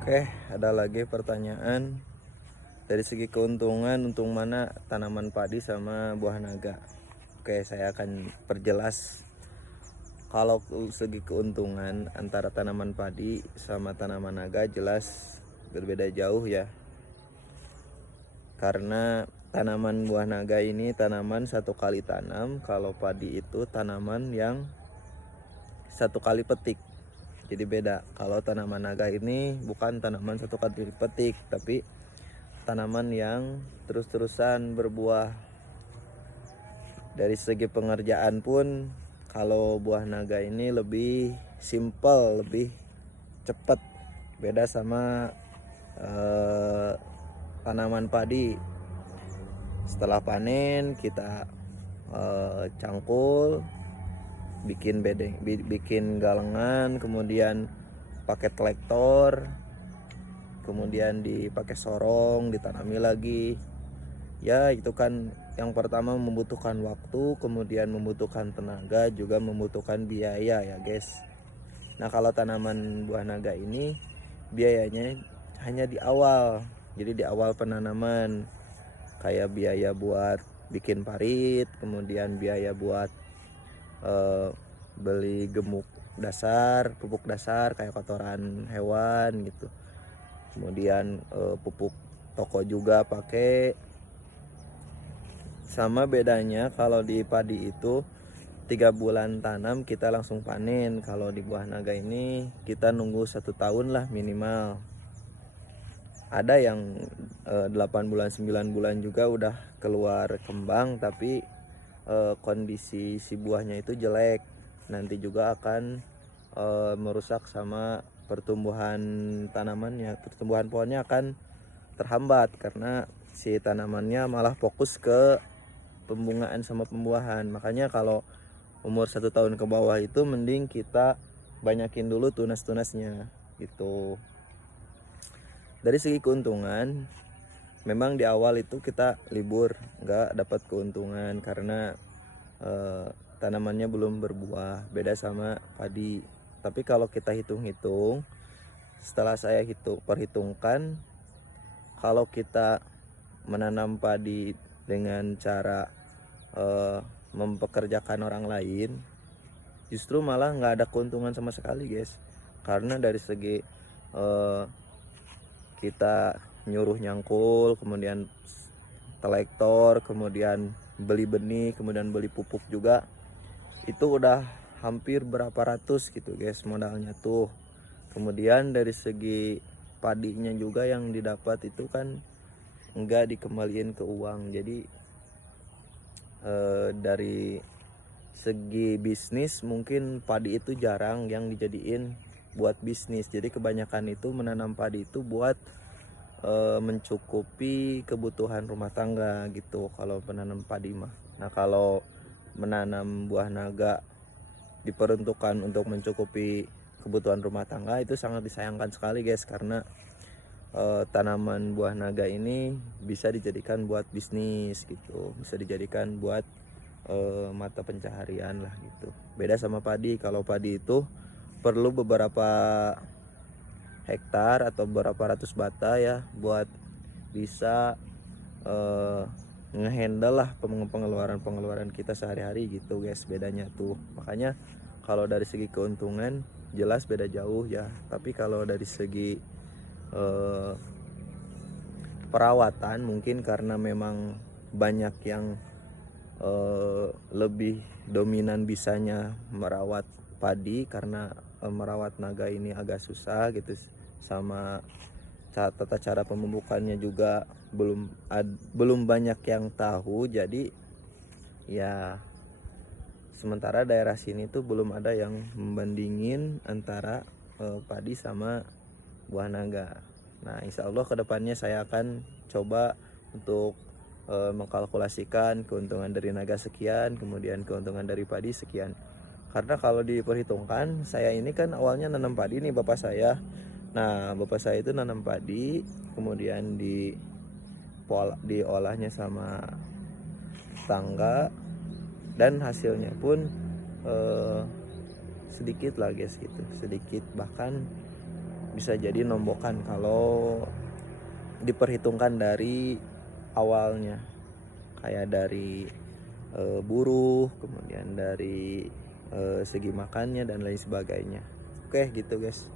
Oke, ada lagi pertanyaan. Dari segi keuntungan, untung mana tanaman padi sama buah naga? Oke, saya akan perjelas. Kalau segi keuntungan antara tanaman padi sama tanaman naga jelas berbeda jauh ya. Karena tanaman buah naga ini tanaman satu kali tanam, kalau padi itu tanaman yang satu kali petik. Jadi beda. Kalau tanaman naga ini bukan tanaman satu kali petik, tapi tanaman yang terus-terusan berbuah. Dari segi pengerjaan pun kalau buah naga ini lebih simple, lebih cepat. Beda sama tanaman padi. Setelah panen kita cangkul, bikin bedeng, bikin galengan, kemudian pakai traktor, kemudian dipakai sorong, ditanami lagi. Ya itu kan yang pertama membutuhkan waktu, kemudian membutuhkan tenaga, juga membutuhkan biaya ya guys. Nah kalau tanaman buah naga ini biayanya hanya di awal. Jadi di awal penanaman, kayak biaya buat bikin parit, kemudian biaya buat beli gemuk dasar, pupuk dasar kayak kotoran hewan gitu. Kemudian pupuk toko juga pakai. Sama bedanya kalau di padi itu 3 bulan tanam kita langsung panen. Kalau di buah naga ini kita nunggu 1 tahun lah minimal. Ada yang 8 bulan 9 bulan juga udah keluar kembang, tapi kondisi si buahnya itu jelek. Nanti juga akan merusak sama pertumbuhan tanamannya. Pertumbuhan pohonnya akan terhambat karena si tanamannya malah fokus ke pembungaan sama pembuahan. Makanya kalau umur 1 tahun ke bawah itu mending kita banyakin dulu tunas-tunasnya gitu. Dari segi keuntungan, memang di awal itu kita libur nggak dapat keuntungan karena tanamannya belum berbuah, beda sama padi. Tapi kalau kita hitung-hitung, setelah saya perhitungkan, kalau kita menanam padi dengan cara mempekerjakan orang lain, justru malah nggak ada keuntungan sama sekali guys. Karena dari segi kita nyuruh nyangkul, kemudian traktor, kemudian beli benih, kemudian beli pupuk juga, itu udah hampir berapa ratus gitu guys modalnya tuh. Kemudian dari segi padinya juga yang didapat itu kan enggak dikembaliin ke uang. Jadi dari segi bisnis mungkin padi itu jarang yang dijadiin buat bisnis. Jadi kebanyakan itu menanam padi itu buat mencukupi kebutuhan rumah tangga gitu kalau penanam padi mah. Nah kalau menanam buah naga diperuntukkan untuk mencukupi kebutuhan rumah tangga, itu sangat disayangkan sekali guys, karena tanaman buah naga ini bisa dijadikan buat bisnis gitu, bisa dijadikan buat mata pencaharian lah gitu. Beda sama padi. Kalau padi itu perlu beberapa hektar atau beberapa ratus bata ya buat bisa ngehandle lah pengeluaran kita sehari-hari gitu guys. Bedanya tuh, makanya kalau dari segi keuntungan jelas beda jauh ya. Tapi kalau dari segi perawatan, mungkin karena memang banyak yang lebih dominan bisanya merawat padi, karena merawat naga ini agak susah gitu. Sama tata cara pemupukannya juga belum banyak yang tahu. Jadi ya sementara daerah sini tuh belum ada yang membandingin antara padi sama buah naga. Nah insya Allah kedepannya saya akan coba untuk mengkalkulasikan keuntungan dari naga sekian, kemudian keuntungan dari padi sekian. Karena kalau diperhitungkan, saya ini kan awalnya nanam padi nih bapak saya. Nah bapak saya itu nanam padi, kemudian diolahnya sama tangga, dan hasilnya pun sedikit lah guys gitu, sedikit. Bahkan bisa jadi nombokan kalau diperhitungkan dari awalnya, kayak dari buruh, kemudian dari segi makannya dan lain sebagainya. Oke gitu guys.